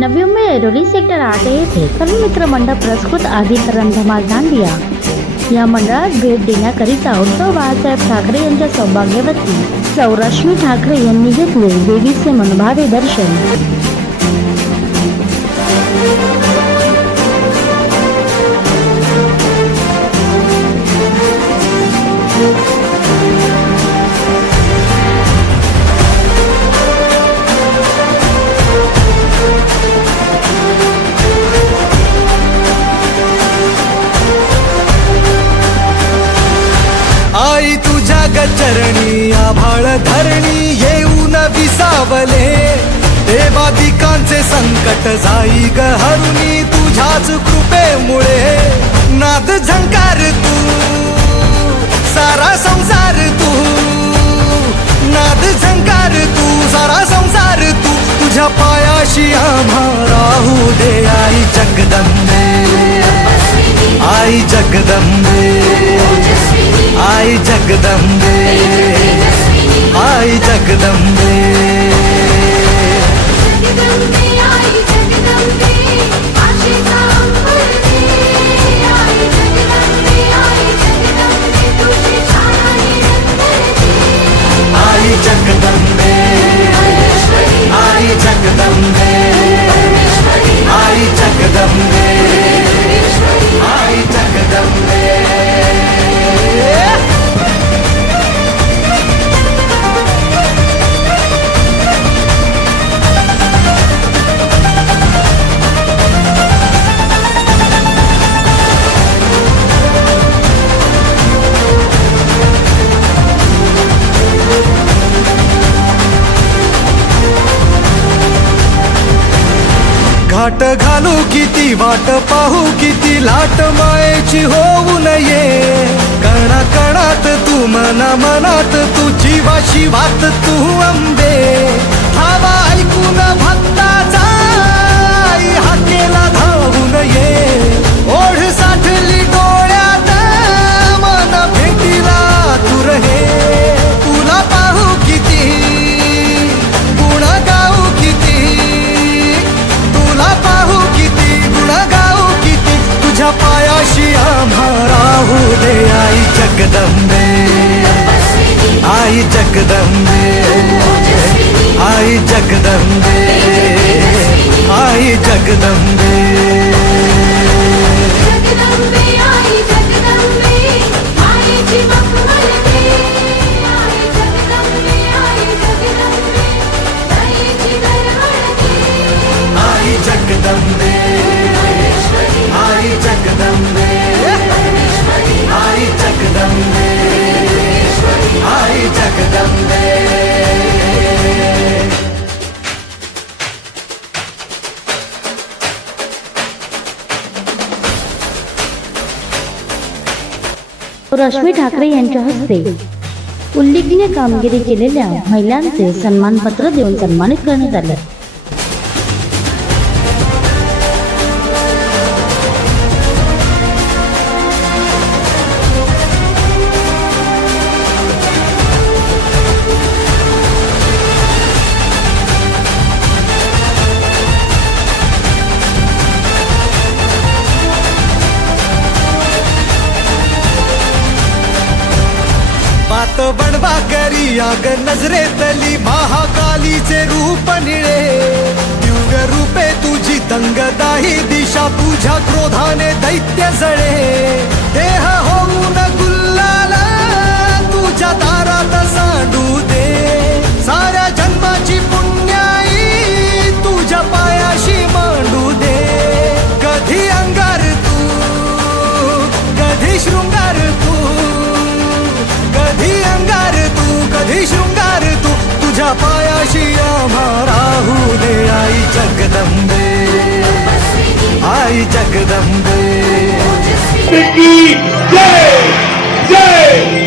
Navi Mumbai Airoli sector आठ येथे सर्व मित्र मंडळ पुरस्कृत आधी धमाल दांडिया या मंडळात भेट देण्याकरिता उद्धव बाळासाहेब ठाकरे यांच्या सौभाग्यवती सौरश्मी ठाकरे यांनी घेतले देवीचे मनभावे दर्शन. तुझ्या आभाळ धरणी येऊन विसावले. देवादिकांचे संकट जाई ग हरुणी तुझ्याच कृपेमुळे. नाद झंकार तू. आई जगदंबे जगदंबे आई घाट घालू किती वाट पाहू किती लाट मायेची होऊ नये. कणा कणात तू मना मनात तू जीवाशी वात तू अंबे धावा ऐकून भक्त पायाशी आम्हा राहू दे आई जगदंबे आई जगदंबे आई जगदंबे आई जगदंबे आई जगदंबे जगदंबे जगदंबे जगदंबे रश्मी ठाकरे यांच्या हस्ते उल्लेखनीय कामगिरी केलेल्या महिलांचे सन्मानपत्र देऊन सन्मानित करण्यात आलं. करी आग नजरेतली महाकालीचे रूप निळे. दिव्य रूपे तुझी दंगदाही दिशा तुझ्या क्रोधाने दैत्य जळे. तुझ्या पायाशी राहू दे आई जगदंबे. आई जगदंबे. जय जय.